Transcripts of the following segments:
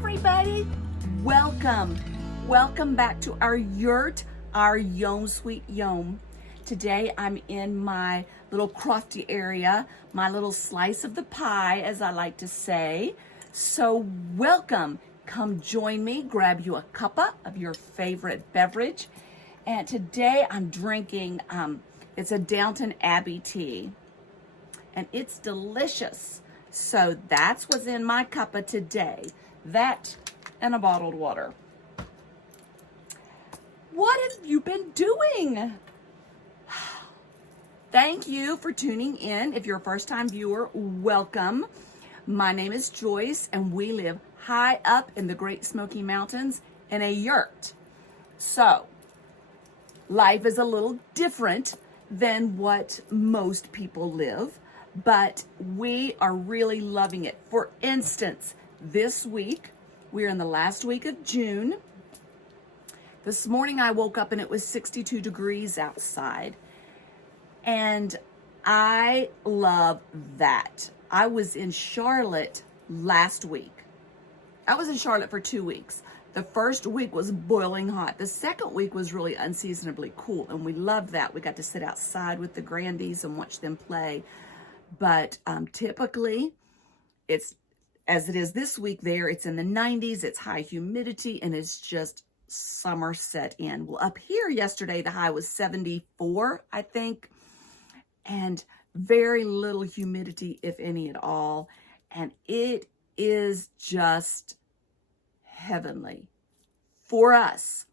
everybody. Welcome back to our yurt, our Yom Sweet Yom. Today I'm in my little crofty area, my little slice of the pie, as I like to say. So welcome. Come join me, grab you a cuppa of your favorite beverage. And today I'm drinking, it's a Downton Abbey tea. And it's delicious. So that's what's in my cuppa today. That and a bottled water. What have you been doing? Thank you for tuning in. If you're a first-time viewer, welcome. My name is Joyce, and we live high up in the Great Smoky Mountains in a yurt. So, life is a little different than what most people live, but we are really loving it. For instance, this week, we're in the last week of June. This morning I woke up and it was 62 degrees outside. And I love that. I was in Charlotte last week. I was in Charlotte for 2 weeks. The first week was boiling hot. The second week was really unseasonably cool, and we loved that. We got to sit outside with the grandies and watch them play. But typically, it's as it is this week there, it's in the 90s, it's high humidity, and it's just summer set in. Well, up here yesterday, the high was 74, I think, and very little humidity, if any at all. And it is just heavenly for us.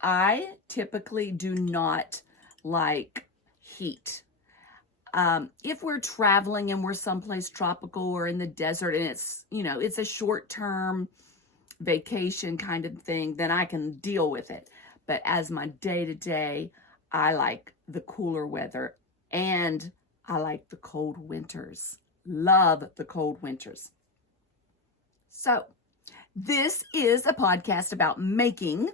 I typically do not like heat. If we're traveling and we're someplace tropical or in the desert and it's, it's a short-term vacation kind of thing, then I can deal with it. But as my day-to-day, I like the cooler weather and I like the cold winters. Love the cold winters. So, this is a podcast about making.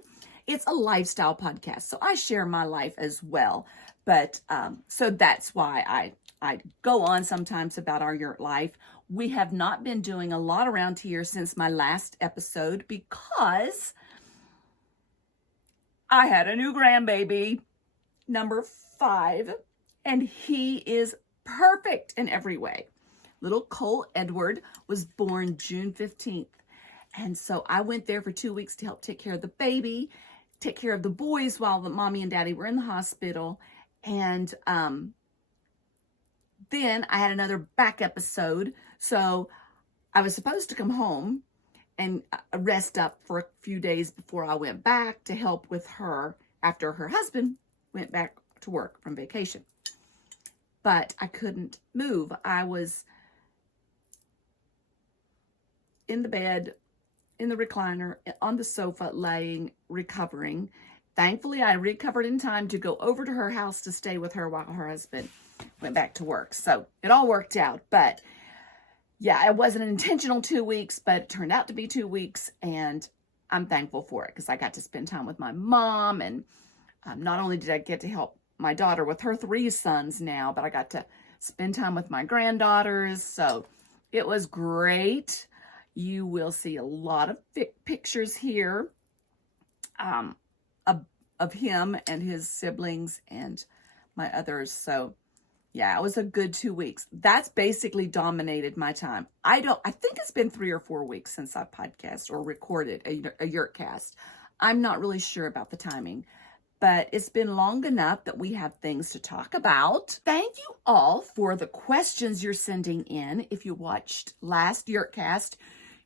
It's a lifestyle podcast, so I share my life as well. But so that's why I go on sometimes about our yurt life. We have not been doing a lot around here since my last episode because I had a new grandbaby, number 5, and he is perfect in every way. Little Cole Edward was born June 15th. And so I went there for 2 weeks to help take care of the baby, take care of the boys while the mommy and daddy were in the hospital. And then I had another back episode. So I was supposed to come home and rest up for a few days before I went back to help with her after her husband went back to work from vacation. But I couldn't move. I was in the bed, in the recliner, on the sofa, laying, recovering. Thankfully, I recovered in time to go over to her house to stay with her while her husband went back to work. So it all worked out. But yeah, it wasn't an intentional 2 weeks, but it turned out to be 2 weeks. And I'm thankful for it because I got to spend time with my mom. And not only did I get to help my daughter with her 3 sons now, but I got to spend time with my granddaughters. So it was great. You will see a lot of pictures here of him and his siblings and my others. So yeah, it was a good 2 weeks. That's basically dominated my time. I think it's been 3 or 4 weeks since I podcast or recorded a yurt.cast. I'm not really sure about the timing, but it's been long enough that we have things to talk about. Thank you all for the questions you're sending in. If you watched last yurt.cast,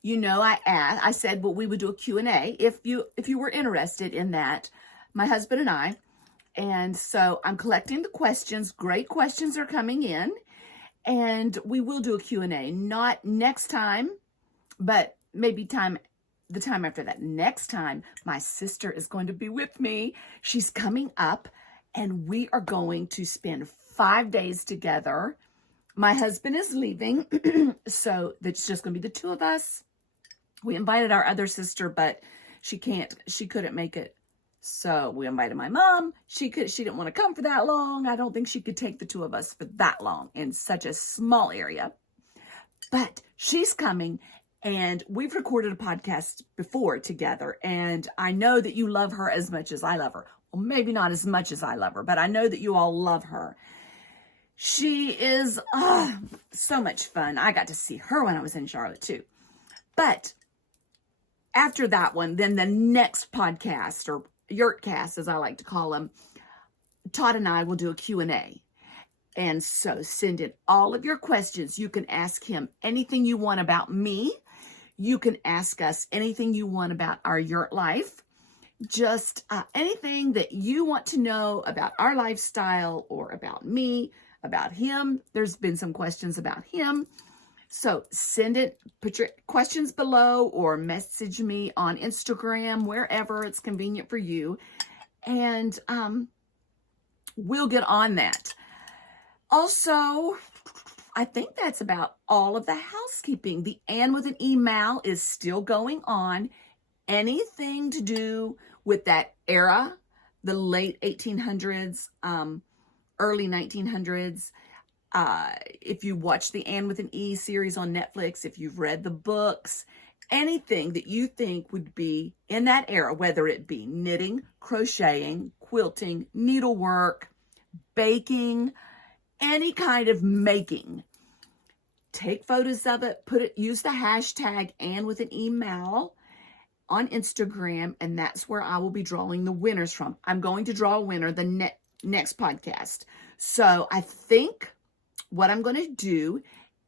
I said, well, we would do a Q&A if you were interested in that, my husband and I. And so I'm collecting the questions. Great questions are coming in. And we will do a Q&A. Not next time, but maybe the time after that. Next time, my sister is going to be with me. She's coming up, and we are going to spend 5 days together. My husband is leaving, so that's just going to be the 2 of us. We invited our other sister, but she couldn't make it. So we invited my mom. She didn't want to come for that long. I don't think she could take the 2 of us for that long in such a small area. But she's coming, And we've recorded a podcast before together, and I know that you love her as much as I love her. Well, maybe not as much as I love her, but I know that you all love her. She is so much fun. I got to see her when I was in Charlotte too. But after that one, then the next podcast, or yurt.cast as I like to call them, Todd and I will do a Q&A. And so send in all of your questions. You can ask him anything you want about me. You can ask us anything you want about our yurt life. Just anything that you want to know about our lifestyle or about me, about him. There's been some questions about him. So send it, put your questions below or message me on Instagram, wherever it's convenient for you. And we'll get on that. Also, I think that's about all of the housekeeping. The Anne with an email is still going on. Anything to do with that era, the late 1800s, early 1900s. If you watch the Anne with an E series on Netflix, if you've read the books, anything that you think would be in that era, whether it be knitting, crocheting, quilting, needlework, baking, any kind of making, take photos of it, use the hashtag Anne with an email on Instagram, and that's where I will be drawing the winners from. I'm going to draw a winner the next podcast. So I think what I'm going to do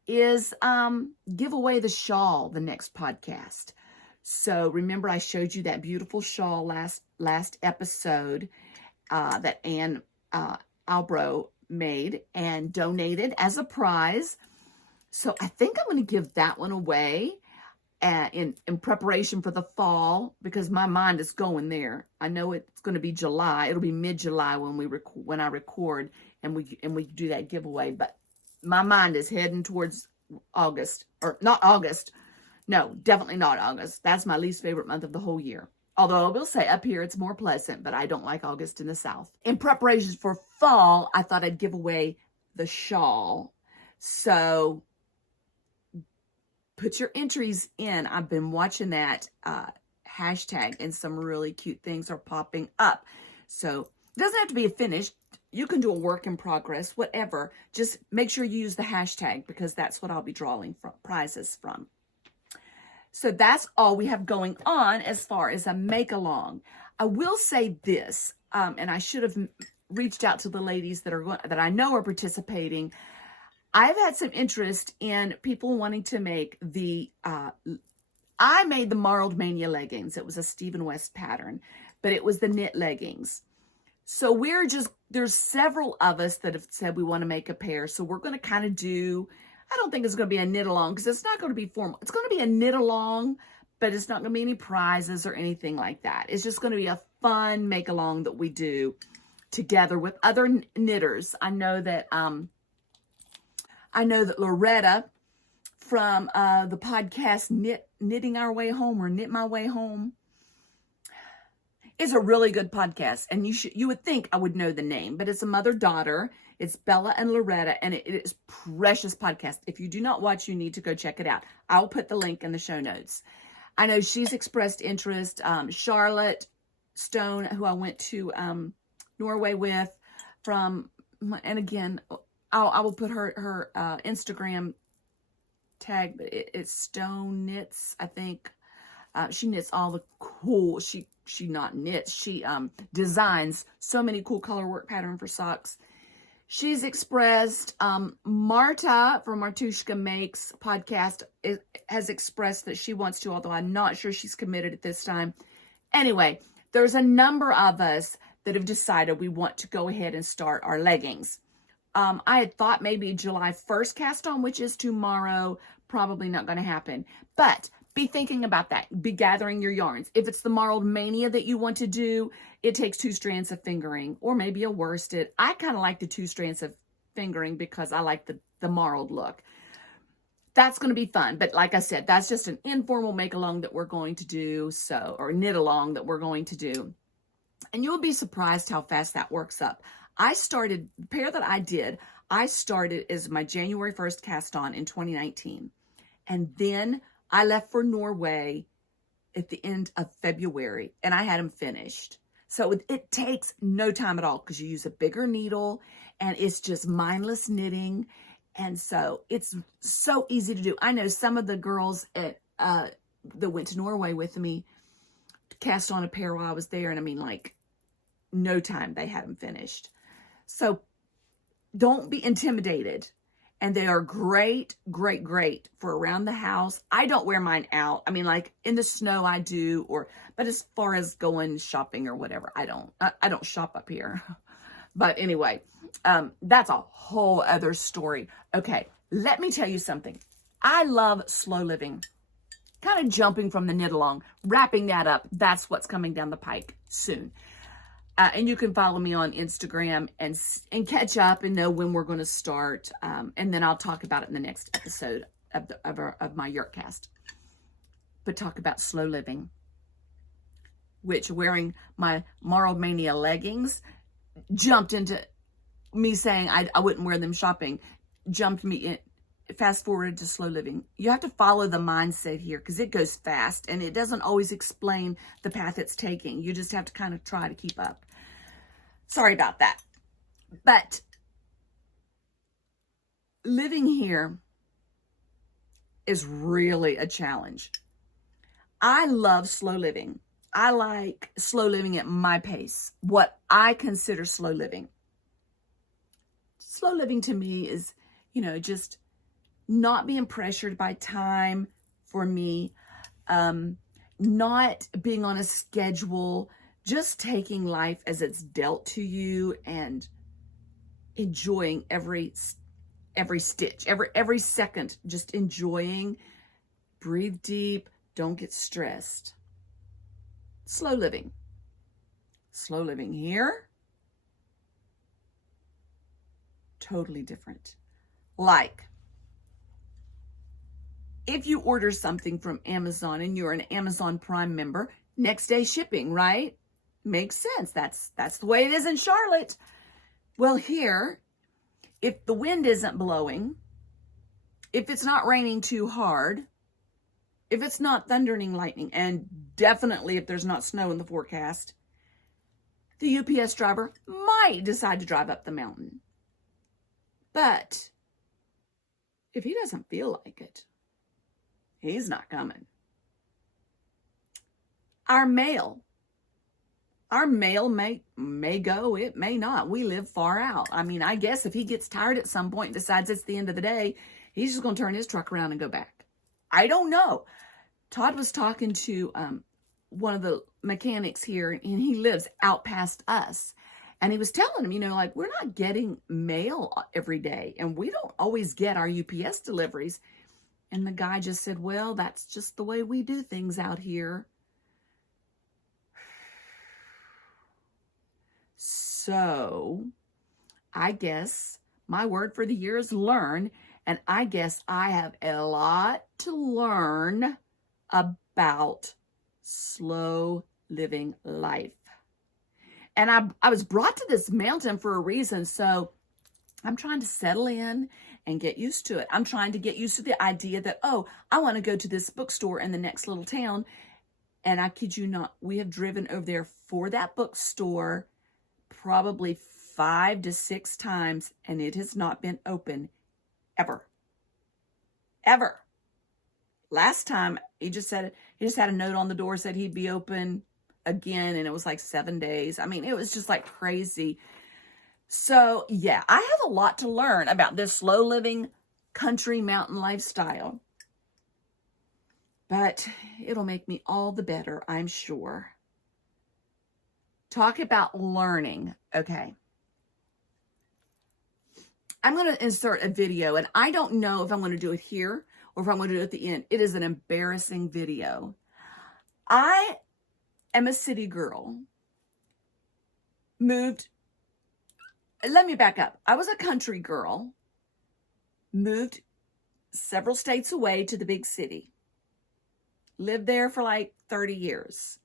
is give away the shawl the next podcast. So remember, I showed you that beautiful shawl last episode that Anne Albro made and donated as a prize. So I think I'm going to give that one away in preparation for the fall, because my mind is going there. I know it's going to be July. It'll be mid-July when I record and we do that giveaway. But my mind is heading towards August, or not August. No, definitely not August. That's my least favorite month of the whole year. Although I will say up here it's more pleasant, but I don't like August in the South. In preparation for fall, I thought I'd give away the shawl. So put your entries in. I've been watching that hashtag, and some really cute things are popping up. So it doesn't have to be a finished. You can do a work in progress, whatever. Just make sure you use the hashtag, because that's what I'll be drawing prizes from. So that's all we have going on as far as a make-along. I will say this, and I should have reached out to the ladies that I know are participating. I've had some interest in people wanting to make I made the marled mania leggings. It was a Stephen West pattern, but it was the knit leggings. So there's several of us that have said we want to make a pair. So we're going to kind of do, I don't think it's going to be a knit along, because it's not going to be formal. It's going to be a knit along, but it's not going to be any prizes or anything like that. It's just going to be a fun make along that we do together with other knitters. I know that Loretta from the podcast Knitting Our Way Home, or Knit My Way Home, is a really good podcast. And you would think I would know the name, but it's a mother-daughter. It's Bella and Loretta, and it is precious podcast. If you do not watch, you need to go check it out. I'll put the link in the show notes. I know she's expressed interest. Charlotte Stone, who I went to Norway with, and again, I will put her Instagram tag, but it's Stone Knits, I think. She knits all the cool, she not knits, she designs so many cool color work pattern for socks. She's expressed, Marta from Martushka Makes podcast has expressed that she wants to, although I'm not sure she's committed at this time. Anyway, there's a number of us that have decided we want to go ahead and start our leggings. I had thought maybe July 1st cast on, which is tomorrow. Probably not going to happen. But be thinking about that. Be gathering your yarns. If it's the marled mania that you want to do, it takes 2 strands of fingering, or maybe a worsted. I kind of like the 2 strands of fingering because I like the marled look. That's going to be fun. But like I said, that's just an informal make-along that we're going to do, or knit-along that we're going to do. And you'll be surprised how fast that works up. The pair that I started as my January 1st cast on in 2019. And then I left for Norway at the end of February, and I had them finished. So it takes no time at all because you use a bigger needle, and it's just mindless knitting. And so it's so easy to do. I know some of the girls at that went to Norway with me cast on a pair while I was there, and I mean, like, no time they had them finished. So don't be intimidated. And they are great, great, great for around the house. I don't wear mine out. I mean, like in the snow I do, but as far as going shopping or whatever, I don't shop up here. But anyway, that's a whole other story. Okay, let me tell you something. I love slow living. Kind of jumping from the knit along, wrapping that up. That's what's coming down the pike soon. And you can follow me on Instagram and catch up and know when we're going to start. And then I'll talk about it in the next episode of my yurt.cast. But talk about slow living, which wearing my marled mania leggings jumped into me saying I wouldn't wear them shopping, jumped me in. Fast forward to slow living. You have to follow the mindset here because it goes fast and it doesn't always explain the path it's taking. You just have to kind of try to keep up. Sorry about that. But living here is really a challenge. I love slow living. I like slow living at my pace, what I consider slow living. Slow living to me is, just not being pressured by time for me, not being on a schedule, just taking life as it's dealt to you and enjoying every stitch, every second, just enjoying. Breathe deep, don't get stressed. Slow living. Slow living here, totally different. Like, if you order something from Amazon and you're an Amazon Prime member, next day shipping, right? Makes sense. That's the way it is in Charlotte. Well, here, if the wind isn't blowing, if it's not raining too hard, if it's not thundering lightning, and definitely if there's not snow in the forecast, the UPS driver might decide to drive up the mountain. But if he doesn't feel like it, he's not coming. Our mail may go, it may not. We live far out. I mean, I guess if he gets tired at some point and decides it's the end of the day, he's just going to turn his truck around and go back. I don't know. Todd was talking to one of the mechanics here, and he lives out past us. And he was telling him, like, we're not getting mail every day, and we don't always get our UPS deliveries. And the guy just said, well, that's just the way we do things out here. So I guess my word for the year is learn. And I guess I have a lot to learn about slow living life. And I was brought to this mountain for a reason. So I'm trying to settle in and get used to it. I'm trying to get used to the idea that, I want to go to this bookstore in the next little town. And I kid you not, we have driven over there for that bookstore probably 5 to 6 times, and it has not been open ever. Ever. Last time, he just had a note on the door, said he'd be open again, and it was like 7 days. I mean, it was just like crazy. So, yeah, I have a lot to learn about this slow living country mountain lifestyle. But it'll make me all the better, I'm sure. Talk about learning. Okay. I'm going to insert a video, and I don't know if I'm going to do it here or if I'm going to do it at the end. It is an embarrassing video. I am a city girl. Let me back up. I was a country girl, moved several states away to the big city, lived there for like 30 years.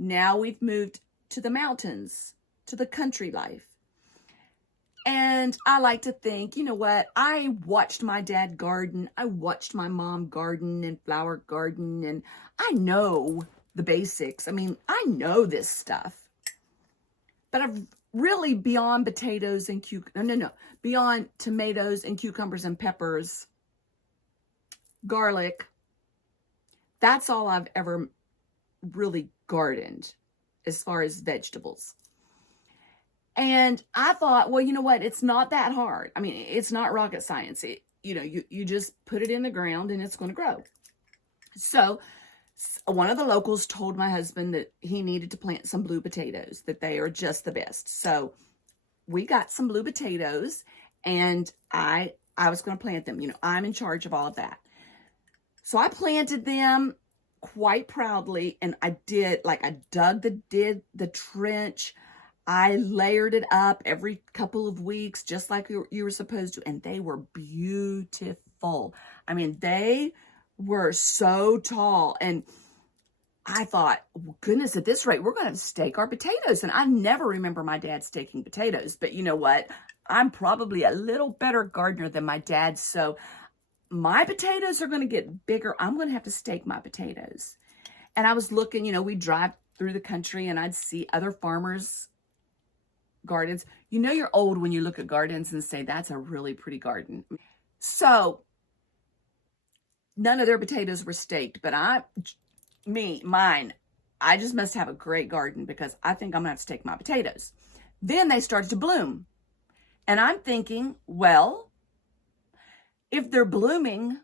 Now we've moved to the mountains, to the country life. And I like to think, you know what? I watched my dad garden. I watched my mom garden and flower garden, and I know the basics. I mean, I know this stuff. But I've really, beyond potatoes and beyond tomatoes and cucumbers and peppers, garlic, that's all I've ever really gardened as far as vegetables. And I thought, well, you know what? It's not that hard. I mean, it's not rocket science. You just put it in the ground and it's going to grow. So one of the locals told my husband that he needed to plant some blue potatoes, that they are just the best. So we got some blue potatoes, and I was going to plant them. I'm in charge of all of that. So I planted them quite proudly, and I dug the trench. I layered it up every couple of weeks, just like you were supposed to, and they were beautiful. I mean, they were so tall, and I thought, well, goodness, at this rate, we're going to stake our potatoes. And I never remember my dad staking potatoes, but you know what? I'm probably a little better gardener than my dad, so my potatoes are going to get bigger. I'm going to have to stake my potatoes. And I was looking, we'd drive through the country, and I'd see other farmers' gardens. You're old when you look at gardens and say, that's a really pretty garden. So none of their potatoes were staked, but mine, I just must have a great garden, because I think I'm gonna have to stake my potatoes. Then they started to bloom. And I'm thinking, well, if they're blooming,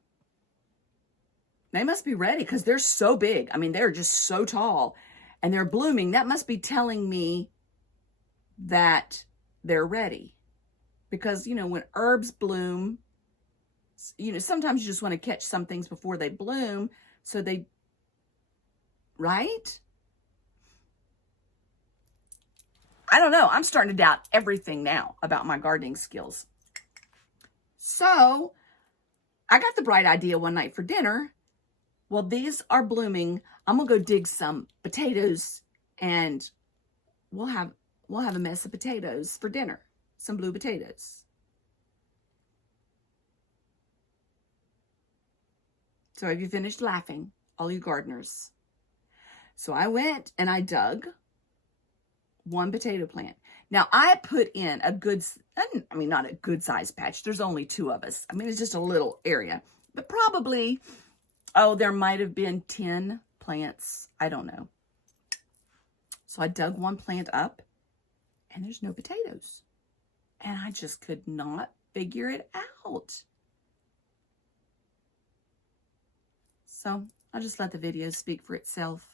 they must be ready, because they're so big. I mean, they're just so tall, and they're blooming. That must be telling me that they're ready. Because, when herbs bloom, sometimes you just want to catch some things before they bloom, so they, right? I don't know. I'm starting to doubt everything now about my gardening skills. So I got the bright idea one night for dinner. Well, these are blooming. I'm gonna go dig some potatoes, and we'll have a mess of potatoes for dinner. Some blue potatoes. So have you finished laughing, all you gardeners? So I went and I dug one potato plant. Now I put in not a good sized patch. There's only two of us. I mean, it's just a little area, but probably, there might have been 10 plants. I don't know. So I dug one plant up, and there's no potatoes. And I just could not figure it out. So I'll just let the video speak for itself.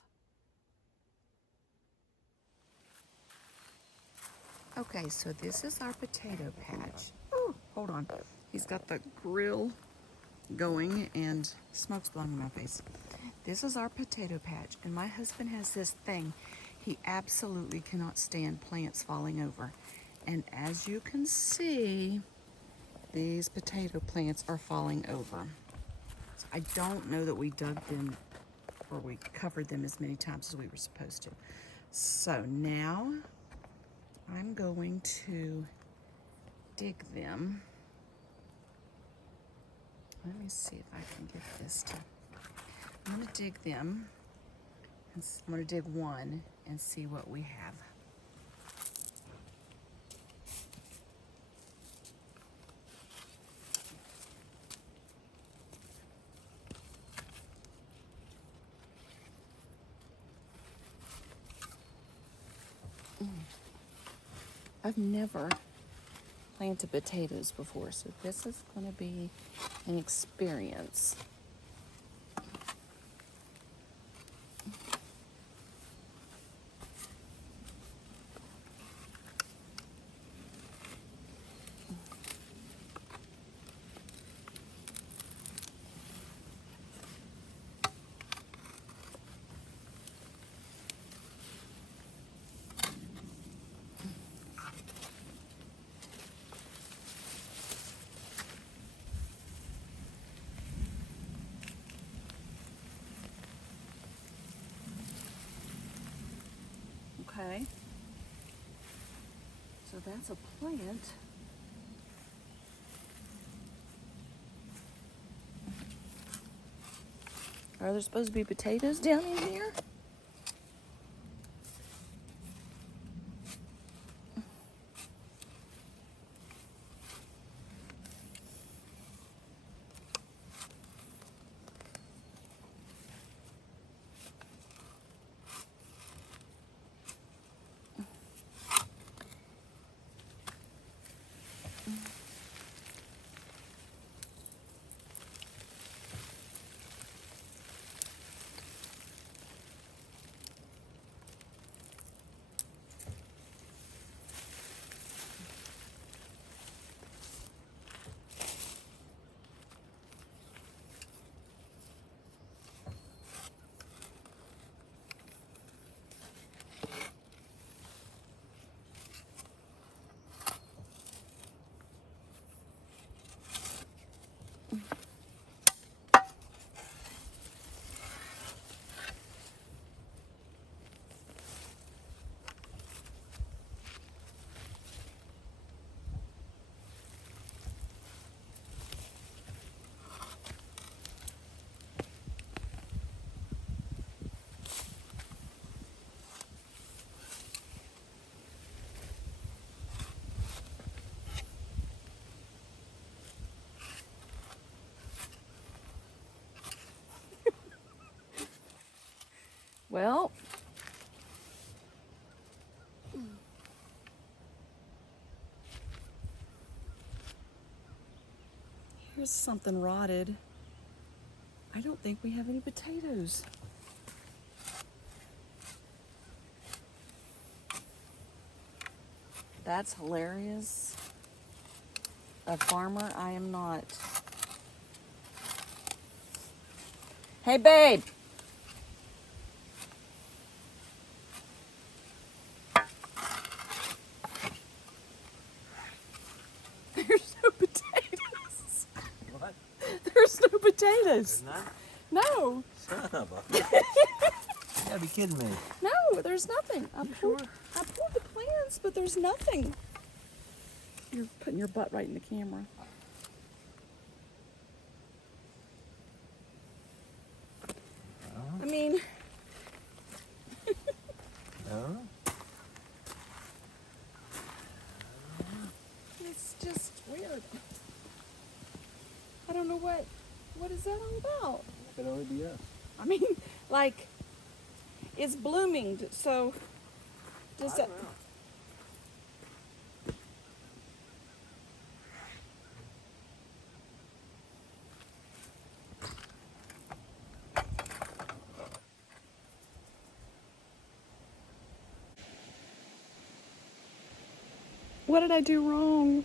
Okay, so this is our potato patch. Oh, hold on. He's got the grill going and smoke's blowing in my face. This is our potato patch, and my husband has this thing. He absolutely cannot stand plants falling over. And as you can see, these potato plants are falling over. So I don't know that we dug them or we covered them as many times as we were supposed to. So now I'm going to dig them. Let me see if I can get this to, I'm going to dig them. I'm going to dig one and see what we have. I've never planted potatoes before, so this is going to be an experience. Okay, so that's a plant Are there supposed to be potatoes down in here? Well, here's something rotted. I don't think we have any potatoes. That's hilarious. A farmer, I am not. Hey, babe. There's no potatoes. What? There's no potatoes. There's none? No. Son of a... You gotta be kidding me. No, there's nothing. I sure? pulled the plants, but there's nothing. You're putting your butt right in the camera. I mean... No? It's just weird. I don't know what is that all about? It could only be us. I mean, like, it's blooming, so does that... know. What did I do wrong?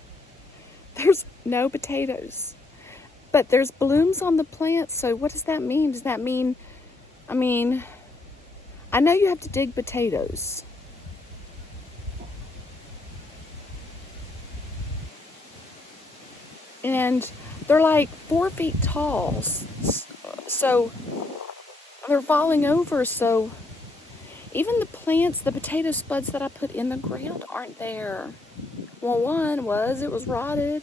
There's no potatoes. But there's blooms on the plant, so what does that mean? Does that mean, I know you have to dig potatoes. And they're like 4 feet tall. So they're falling over, so even the plants, the potato spuds that I put in the ground aren't there. Well, one was, it was rotted.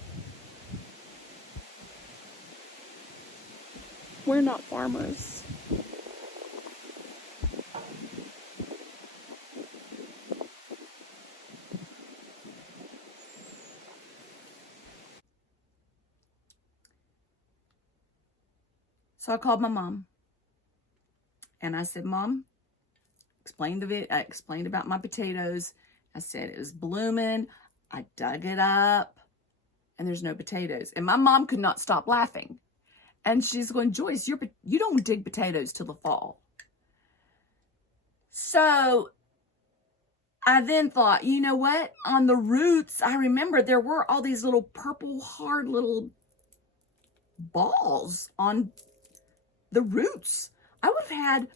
We're not farmers. So I called my mom. And I said, Mom, I explained about my potatoes. I said it was blooming. I dug it up and there's no potatoes. And my mom could not stop laughing. And she's going, Joyce, you don't dig potatoes till the fall. So I then thought, you know what? On the roots, I remember there were all these little purple, hard little balls on the roots. I would have had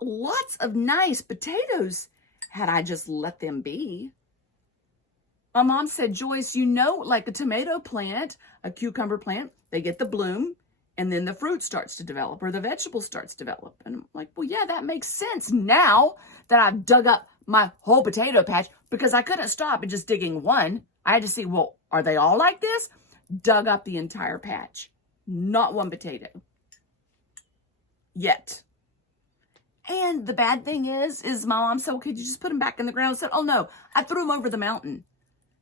lots of nice potatoes had I just let them be. My mom said, Joyce, you know, like a tomato plant, a cucumber plant, they get the bloom and then the fruit starts to develop or the vegetable starts to develop. And I'm like, well, yeah, that makes sense now that I've dug up my whole potato patch, because I couldn't stop at just digging one. I had to see, well, are they all like this? Dug up the entire patch. Not one potato. yet. And the bad thing is my mom said, well, could you just put them back in the ground? I said, oh no, I threw them over the mountain.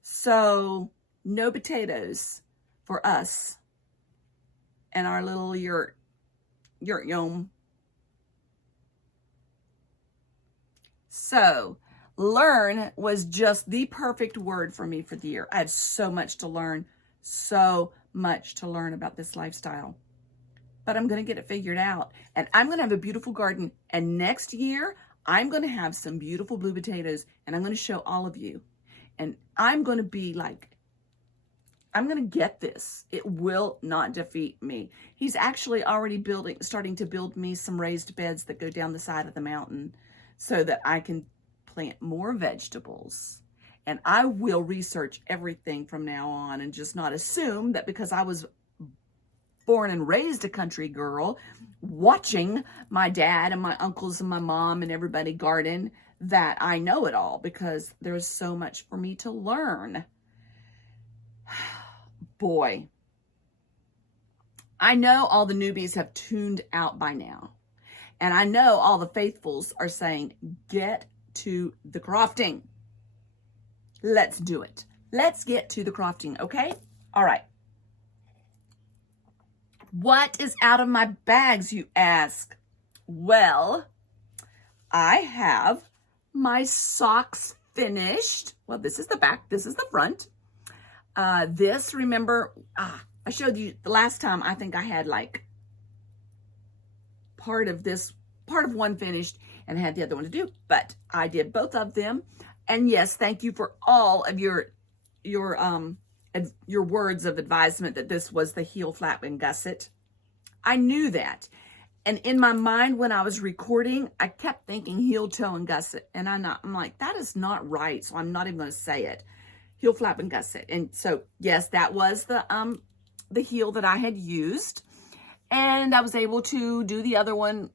So no potatoes for us and our little yurt yome. So learn was just the perfect word for me for the year. I had so much to learn, so much to learn about this lifestyle. But I'm going to get it figured out. And I'm going to have a beautiful garden. And next year, I'm going to have some beautiful blue potatoes. And I'm going to show all of you. And I'm going to be like, I'm going to get this. It will not defeat me. He's actually already starting to build me some raised beds that go down the side of the mountain so that I can plant more vegetables. And I will research everything from now on and just not assume that because I was born and raised a country girl, watching my dad and my uncles and my mom and everybody garden, that I know it all, because there's so much for me to learn. Boy, I know all the newbies have tuned out by now. And I know all the faithfuls are saying, get to the crafting. Let's do it. Let's get to the crafting, okay? All right. What is out of my bags, you ask? Well, I have my socks finished. Well, this is the back. This is the front. This, remember, I showed you the last time. I think I had like part of one finished and had the other one to do. But I did both of them. And yes, thank you for all of your words of advisement that this was the heel flap and gusset. I knew that. And in my mind, when I was recording, I kept thinking heel, toe, and gusset. And I'm like, that is not right. So I'm not even going to say it. Heel flap and gusset. And so, yes, that was the heel that I had used. And I was able to do the other one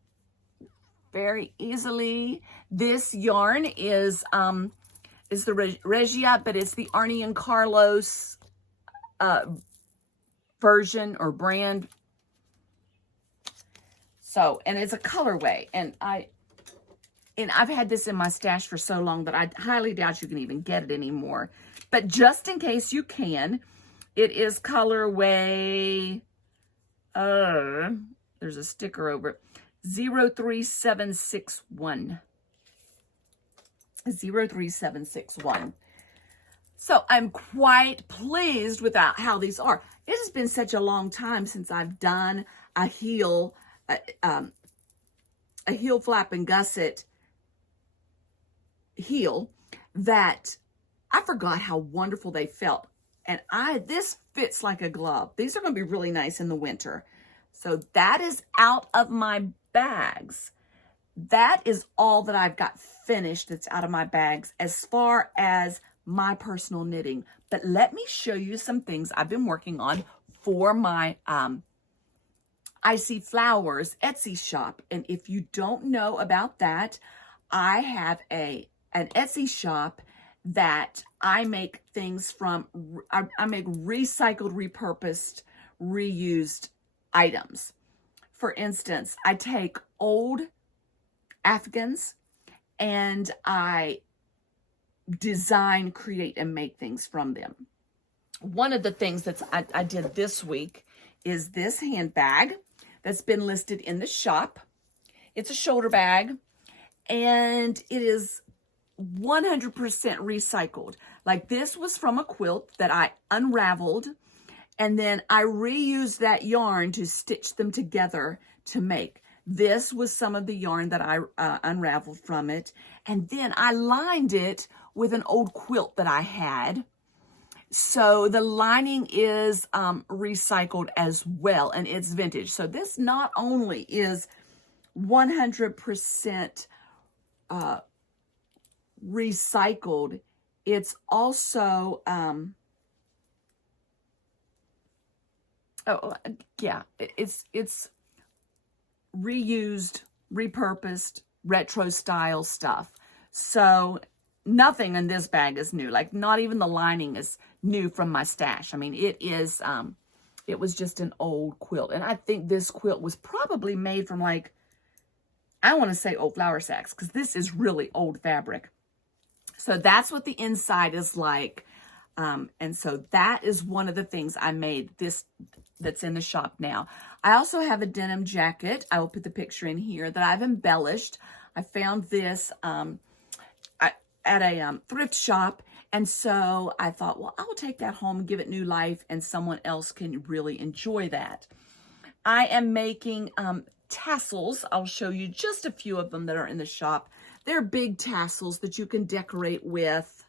very easily. This yarn is the Regia, but it's the Arnie and Carlos version or brand. So, and it's a colorway, and I've had this in my stash for so long that I highly doubt you can even get it anymore. But just in case you can, it is colorway, there's a sticker over it, 03761. 03761. So I'm quite pleased with how these are. It has been such a long time since I've done a heel flap and gusset heel that I forgot how wonderful they felt. And this fits like a glove. These are going to be really nice in the winter. So that is out of my bags. That is all that I've got finished that's out of my bags as far as my personal knitting. But let me show you some things I've been working on for my I See Flowers Etsy shop. And if you don't know about that, I have an Etsy shop that I make things from. I make recycled, repurposed, reused items. For instance, I take old Afghans and I design, create, and make things from them. One of the things that I did this week is this handbag that's been listed in the shop. It's a shoulder bag, and it is 100% recycled. Like, this was from a quilt that I unraveled, and then I reused that yarn to stitch them together to make. This was some of the yarn that I unraveled from it, and then I lined it with an old quilt that I had. So the lining is recycled as well, and it's vintage. So this not only is 100% recycled, it's also, it's reused, repurposed, retro style stuff. So nothing in this bag is new. Like, not even the lining is new from my stash. I mean, it was just an old quilt. And I think this quilt was probably made from like I want to say old flour sacks because this is really old fabric. So that's what the inside is like. And so that is one of the things I made that's in the shop now. I also have a denim jacket. I will put the picture in here that I've embellished. I found this at a thrift shop. And so I thought, well, I'll take that home and give it new life, and someone else can really enjoy that. I am making tassels. I'll show you just a few of them that are in the shop. They're big tassels that you can decorate with.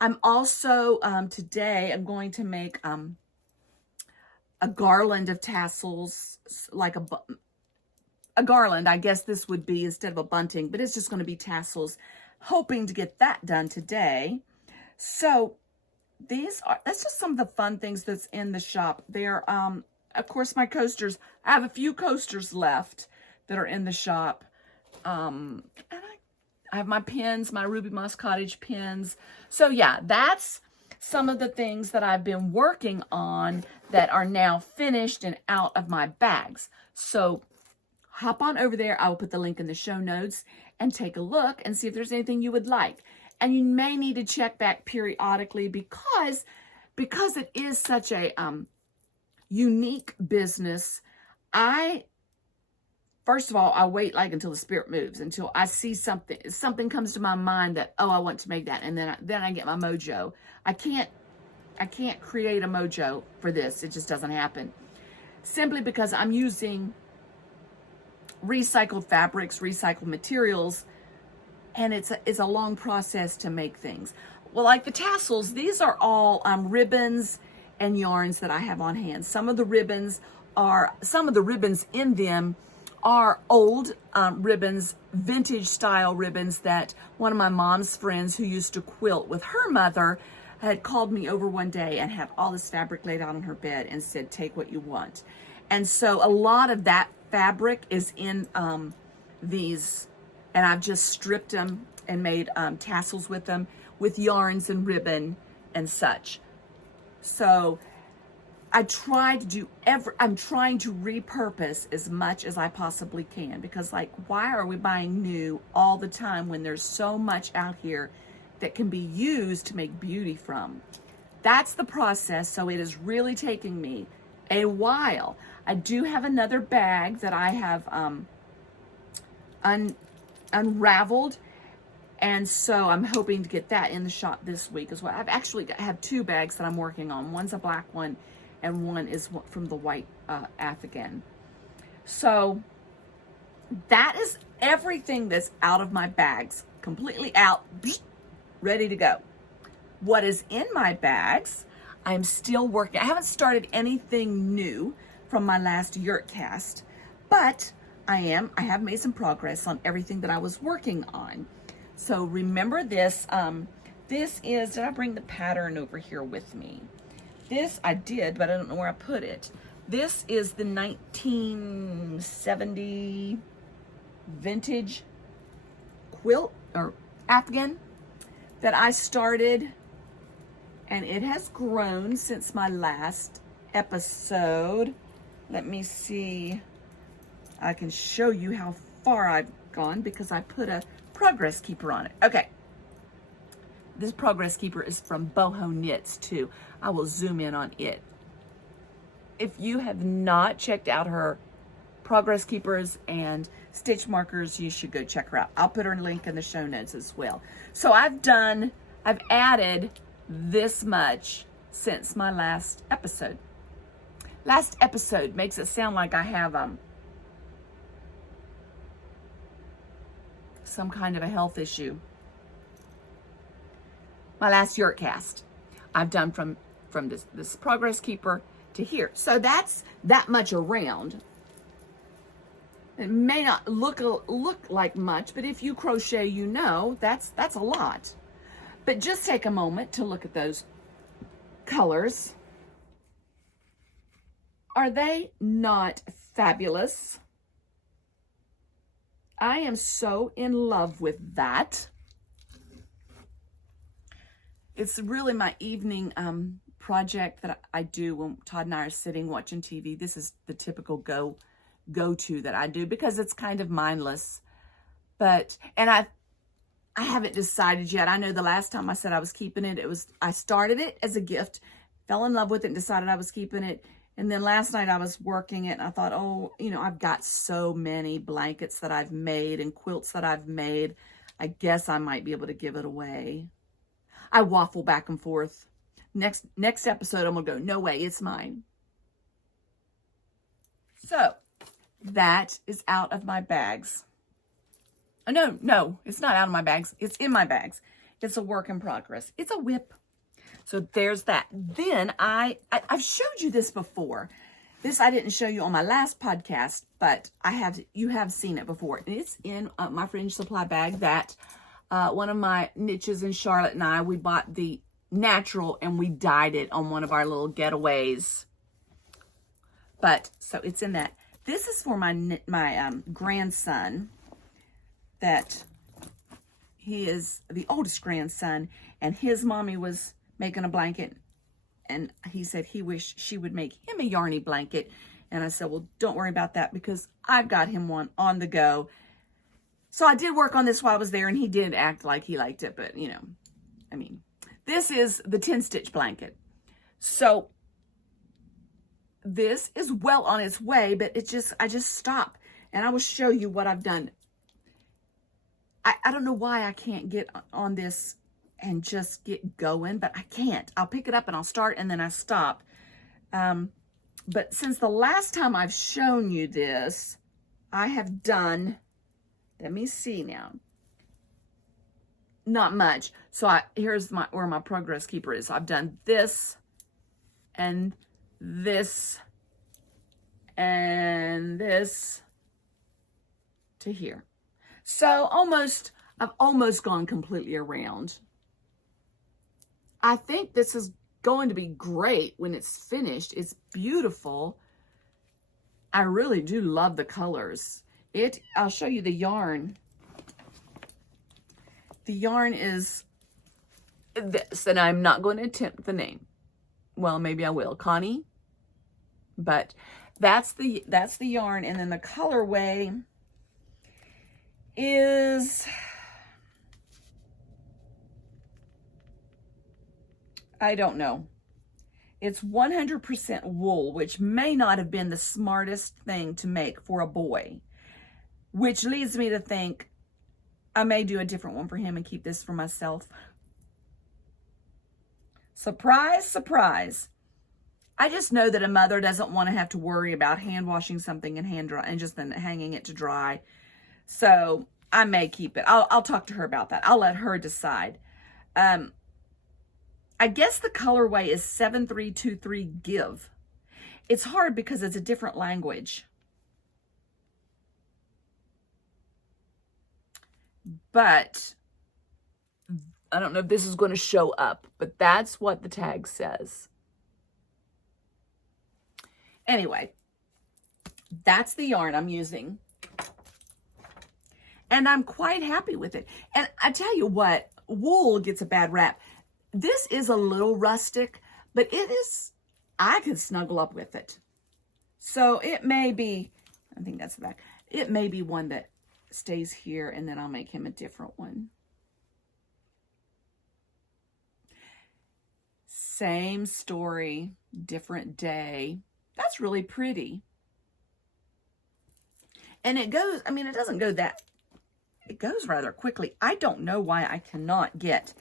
I'm also, today, I'm going to make a garland of tassels, like a garland. I guess this would be instead of a bunting, but it's just going to be tassels. Hoping to get that done today. So that's just some of the fun things that's in the shop. There, of course, my coasters. I have a few coasters left that are in the shop. And I have my pins, my Ruby Moss Cottage pins. So yeah, that's some of the things that I've been working on that are now finished and out of my bags. So hop on over there. I will put the link in the show notes and take a look and see if there's anything you would like. And you may need to check back periodically because it is such a unique business. First of all, I wait like until the spirit moves, until I see something comes to my mind that, oh, I want to make that, and then I get my mojo. I can't create a mojo for this. It just doesn't happen. Simply because I'm using recycled fabrics, recycled materials, and it's a long process to make things. Well, like the tassels, these are all ribbons and yarns that I have on hand. Some of the ribbons in them are old ribbons, vintage style ribbons that one of my mom's friends who used to quilt with her mother had called me over one day and had all this fabric laid out on her bed and said, take what you want. And so a lot of that fabric is in these, and I've just stripped them and made tassels with them, with yarns and ribbon and such. So I'm trying to repurpose as much as I possibly can, because like, why are we buying new all the time when there's so much out here that can be used to make beauty from? That's the process. So it is really taking me a while. I do have another bag that I have unraveled, and so I'm hoping to get that in the shop this week as well. I have two bags that I'm working on. One's a black one, and one is from the white Afghan. So that is everything that's out of my bags, completely out, ready to go. What is in my bags, I'm still working. I haven't started anything new from my last yurt cast, but I have made some progress on everything that I was working on. So remember this, did I bring the pattern over here with me? This I did, but I don't know where I put it. This is the 1970 vintage quilt or Afghan that I started, and it has grown since my last episode. Let me see. I can show you how far I've gone because I put a progress keeper on it. Okay. This progress keeper is from Boho Knits too. I will zoom in on it. If you have not checked out her progress keepers and stitch markers, you should go check her out. I'll put her link in the show notes as well. So I've added this much since my last episode. Last episode makes it sound like I have some kind of a health issue. My last yurt cast, I've done from this progress keeper to here. So that's that much around. It may not look like much, but if you crochet, you know that's a lot. But just take a moment to look at those colors. Are they not fabulous? I am so in love with that. It's really my evening project that I do when Todd and I are sitting watching TV. This is the typical go go-to that I do because it's kind of mindless. But, and I haven't decided yet. I know the last time I said I was keeping it, I started it as a gift, fell in love with it and decided I was keeping it. And then last night I was working it and I thought, oh, you know, I've got so many blankets that I've made and quilts that I've made. I guess I might be able to give it away. I waffle back and forth. Next episode, I'm going to go, no way, it's mine. So that is out of my bags. Oh, no, it's not out of my bags. It's in my bags. It's a work in progress. It's a whip. So there's that. Then I've showed you this before. This I didn't show you on my last podcast, but you have seen it before. And it's in my fringe supply bag that one of my niches and Charlotte and I, we bought the natural and we dyed it on one of our little getaways. But so it's in that. This is for my grandson. That he is the oldest grandson, and his mommy was making a blanket, and he said he wished she would make him a yarny blanket. And I said, well, don't worry about that because I've got him one on the go. So I did work on this while I was there, and he did act like he liked it, but you know, I mean, this is the 10-stitch blanket. So this is well on its way, but I just stopped, and I will show you what I've done. I don't know why I can't get on this and just get going, but I can't. I'll pick it up and I'll start and then I stop. But since the last time I've shown you this, I have done, let me see now, not much. So here's where my progress keeper is. I've done this and this and this to here. So I've almost gone completely around. I think this is going to be great when it's finished. It's beautiful. I really do love the colors. I'll show you the yarn. The yarn is this, and I'm not going to attempt the name. Well, maybe I will. Connie. But that's the yarn, and then the colorway is, I don't know. It's 100% wool, which may not have been the smartest thing to make for a boy, which leads me to think I may do a different one for him and keep this for myself. Surprise, surprise. I just know that a mother doesn't want to have to worry about hand washing something and hand dry and just then hanging it to dry. So I may keep it. I'll talk to her about that. I'll let her decide. I guess the colorway is 7323 Give. It's hard because it's a different language. But I don't know if this is going to show up, but that's what the tag says. Anyway, that's the yarn I'm using. And I'm quite happy with it. And I tell you what, wool gets a bad rap. This is a little rustic, but I could snuggle up with it. So it may be, I think that's the back. It may be one that stays here and then I'll make him a different one. Same story, different day. That's really pretty. And it goes, I mean, it doesn't go that, it goes rather quickly. I don't know why I cannot get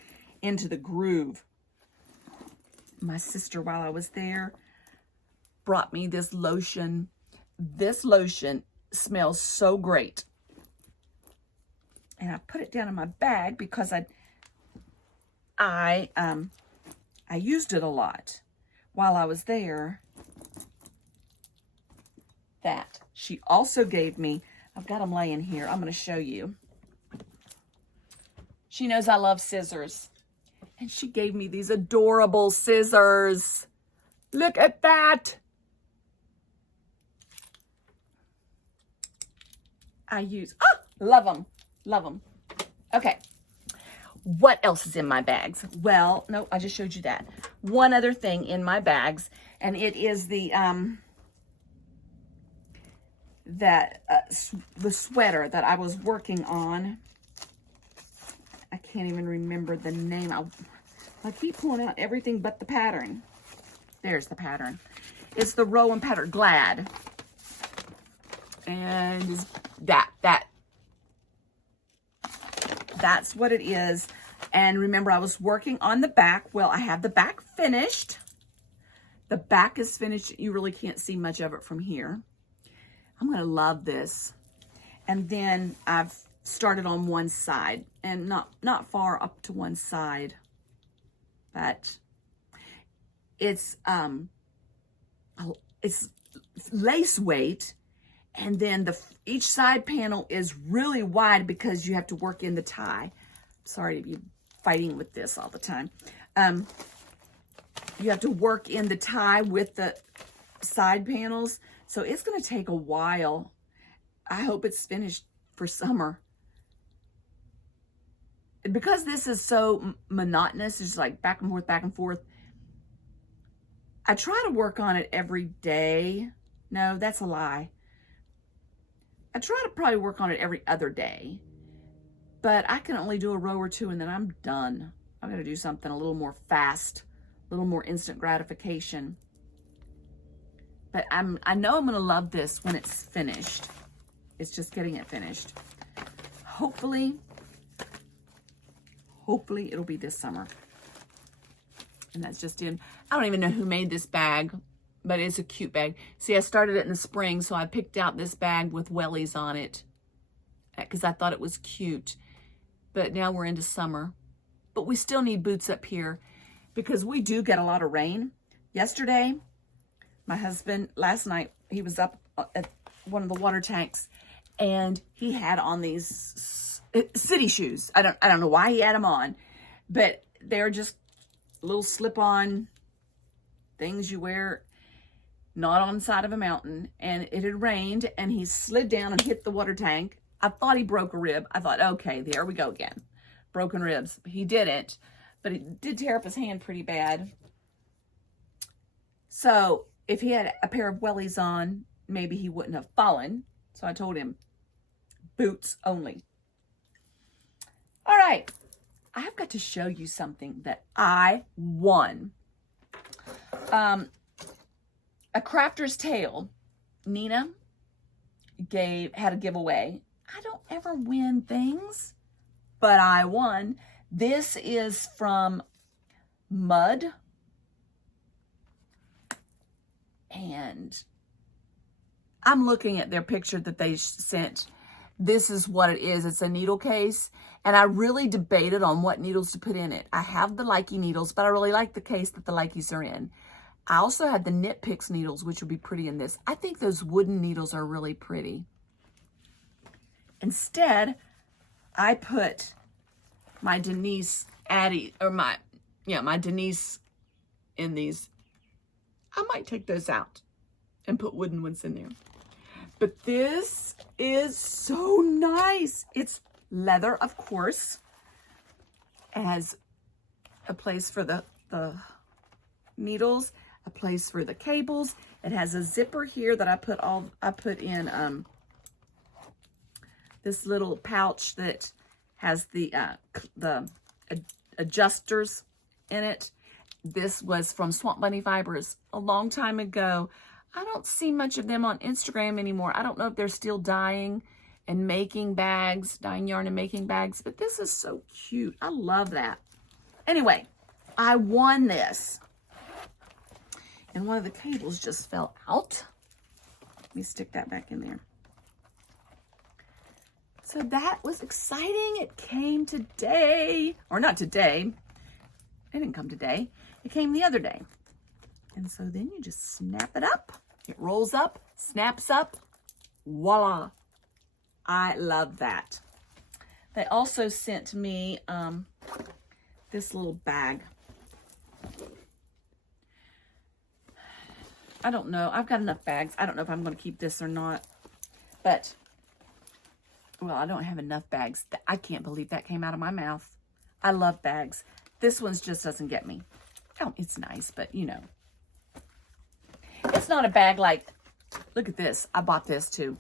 into the groove. My sister, while I was there, brought me this lotion. This lotion smells so great. And I put it down in my bag because I used it a lot while I was there. That. She also gave me, I've got them laying here. I'm going to show you. She knows I love scissors. And she gave me these adorable scissors. Look at that. Love them. Love them. Okay. What else is in my bags? Well, no, I just showed you that. One other thing in my bags, and it is the that the sweater that I was working on. I can't even remember the name. I keep pulling out everything but the pattern. There's the pattern. It's the Rowan pattern, Glad. And that's what it is. And remember, I was working on the back. Well, I have the back finished. The back is finished. You really can't see much of it from here. I'm going to love this. And then I've started on one side, and not far up to one side, but it's lace weight, and then each side panel is really wide because you have to work in the tie. Sorry to be fighting with this all the time. You have to work in the tie with the side panels, so it's going to take a while. I hope it's finished for summer. Because this is so monotonous, it's like back and forth, back and forth. I try to work on it every day. No, that's a lie. I try to probably work on it every other day. But I can only do a row or two and then I'm done. I'm going to do something a little more fast, a little more instant gratification. But I know I'm going to love this when it's finished. It's just getting it finished. Hopefully it'll be this summer. And that's just in, I don't even know who made this bag, but it's a cute bag. See, I started it in the spring, so I picked out this bag with wellies on it because I thought it was cute. But now we're into summer. But we still need boots up here because we do get a lot of rain. Yesterday, my husband, last night, he was up at one of the water tanks and he had on these city shoes. I don't know why he had them on, but they're just little slip-on things you wear not on the side of a mountain. And it had rained and he slid down and hit the water tank. I thought he broke a rib. I thought, okay, there we go again. Broken ribs. He didn't, but it did tear up his hand pretty bad. So if he had a pair of wellies on, maybe he wouldn't have fallen. So I told him, boots only. All right, I've got to show you something that I won. A Crafter's Tale. Nina had a giveaway. I don't ever win things, but I won. This is from Mud. And I'm looking at their picture that they sent. This is what it is. It's a needle case. And I really debated on what needles to put in it. I have the Likey needles, but I really like the case that the Likeys are in. I also had the Knit Picks needles, which would be pretty in this. I think those wooden needles are really pretty. Instead, I put my Denise my Denise in these. I might take those out and put wooden ones in there. But this is so nice. It's leather, of course. It has a place for the needles, a place for the cables. It has a zipper here that I put in this little pouch that has the adjusters in it. This was from Swamp Bunny Fibers a long time ago. I don't see much of them on Instagram anymore. I don't know if they're still dyeing and making bags, dyeing yarn and making bags, but this is so cute. I love that. Anyway, I won this. And one of the cables just fell out. Let me stick that back in there. So that was exciting. It came today, or not today. It didn't come today. It came the other day. And so then you just snap it up. It rolls up, snaps up, voila. I love that. They also sent me this little bag. I don't know. I've got enough bags. I don't know if I'm going to keep this or not. But, well, I don't have enough bags. I can't believe that came out of my mouth. I love bags. This one just doesn't get me. Oh, it's nice, but, you know. It's not a bag like, look at this. I bought this too.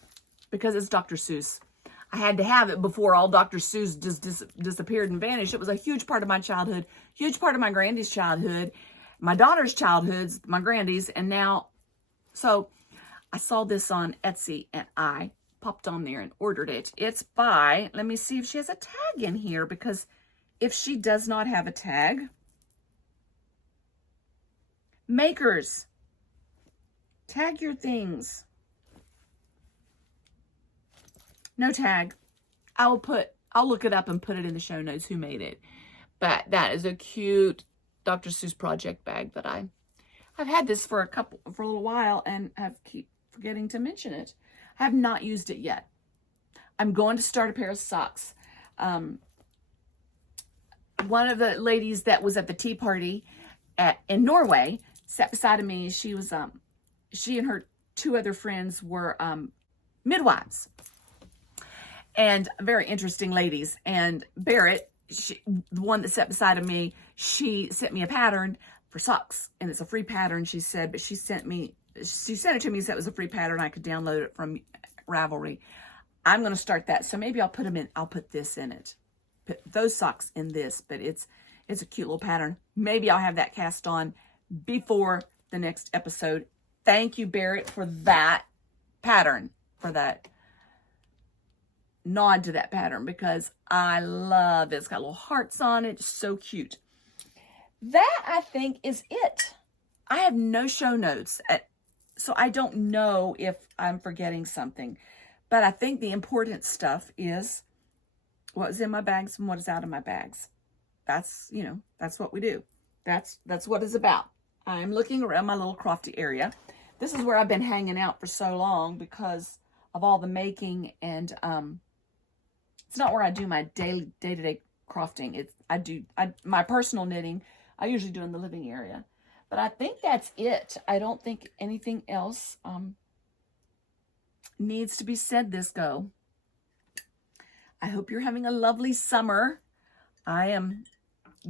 because it's Dr. Seuss. I had to have it before all Dr. Seuss just disappeared and vanished. It was a huge part of my childhood, huge part of my Grandy's childhood, my daughter's childhoods, my Grandy's, and now, so I saw this on Etsy and I popped on there and ordered it. It's by, let me see if she has a tag in here, because if she does not have a tag, makers, tag your things. No tag. I'll look it up and put it in the show notes who made it. But that is a cute Dr. Seuss project bag that I've had this for a little while and keep forgetting to mention it. I have not used it yet. I'm going to start a pair of socks. One of the ladies that was at the tea party in Norway sat beside of me. She was she and her two other friends were midwives. And very interesting ladies. And Barrett, the one that sat beside of me, she sent me a pattern for socks. And it's a free pattern, she said. But she sent it to me, so it was a free pattern. I could download it from Ravelry. I'm going to start that. So maybe I'll put this in it. Put those socks in this. But it's a cute little pattern. Maybe I'll have that cast on before the next episode. Thank you, Barrett, for that pattern, for that nod to that pattern, because I love it. It's got little hearts on it. It's so cute. That, I think, is it. I have no show notes, so I don't know if I'm forgetting something. But I think the important stuff is what is in my bags and what is out of my bags. That's, that's what we do. That's what it's about. I'm looking around my little crofty area. This is where I've been hanging out for so long because of all the making, and it's not where I do my day-to-day crafting. My personal knitting, I usually do in the living area. But I think that's it. I don't think anything else needs to be said this go. I hope you're having a lovely summer. I am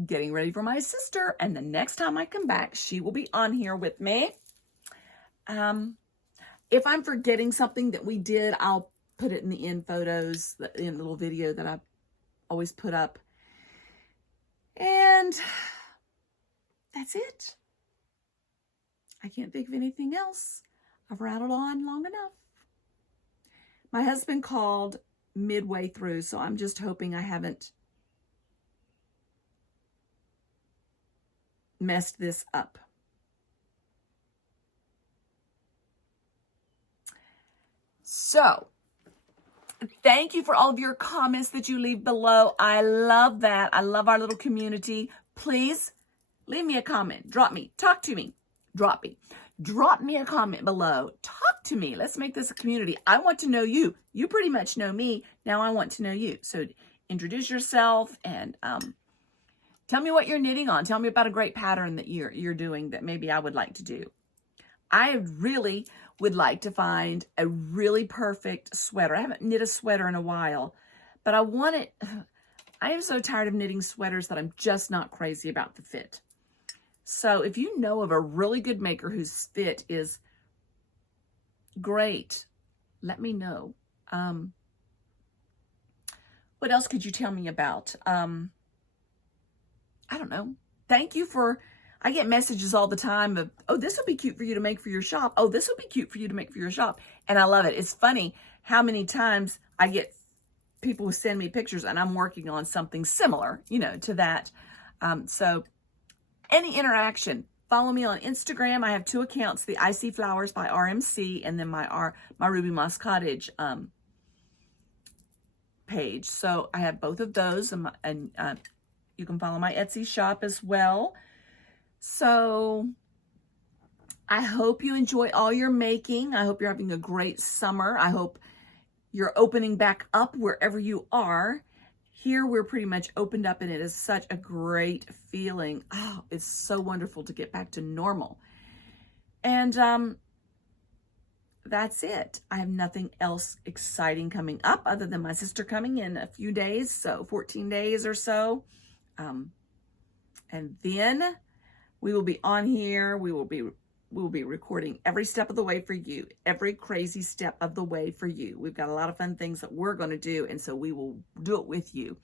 getting ready for my sister, and the next time I come back, she will be on here with me. If I'm forgetting something that we did, I'll put it in the end photos, in the little video that I always put up. And that's it. I can't think of anything else. I've rattled on long enough. My husband called midway through, so I'm just hoping I haven't messed this up. So, thank you for all of your comments that you leave below. I love that. I love our little community. Please leave me a comment. Drop me a comment below. Talk to me. Let's make this a community. I want to know you. You pretty much know me. Now I want to know you. So introduce yourself and tell me what you're knitting on. Tell me about a great pattern that you're doing that maybe I would like to do. I really would like to find a really perfect sweater. I haven't knit a sweater in a while, but I want it. I am so tired of knitting sweaters that I'm just not crazy about the fit. So if you know of a really good maker whose fit is great, let me know. What else could you tell me about? I don't know. Thank you for, I get messages all the time of, oh, this would be cute for you to make for your shop. Oh, this would be cute for you to make for your shop. And I love it. It's funny how many times I get people who send me pictures and I'm working on something similar, to that. So any interaction, follow me on Instagram. I have 2 accounts, the ISEEFLOWERSbyRMC and then my Ruby Moss Cottage page. So I have both of those, and you can follow my Etsy shop as well. So I hope you enjoy all your making. I hope you're having a great summer. I hope you're opening back up wherever you are. Here we're pretty much opened up and it is such a great feeling. Oh, it's so wonderful to get back to normal. And that's it. I have nothing else exciting coming up other than my sister coming in a few days, so 14 days or so. And then we will be on here. We will be We'll be recording every step of the way for you, every crazy step of the way for you. We've got a lot of fun things that we're going to do, and so we will do it with you.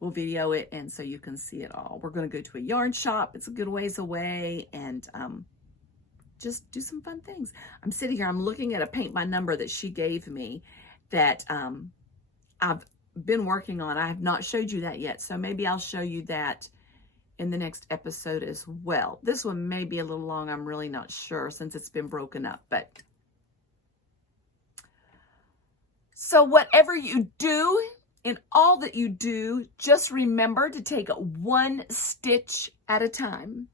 We'll video it, and so you can see it all. We're going to go to a yarn shop. It's a good ways away, and just do some fun things. I'm sitting here, I'm looking at a paint by number that she gave me that I've been working on. I have not showed you that yet, so maybe I'll show you that in the next episode as well. This one may be a little long. I'm really not sure since it's been broken up, but so whatever you do, in all that you do, just remember to take it one stitch at a time.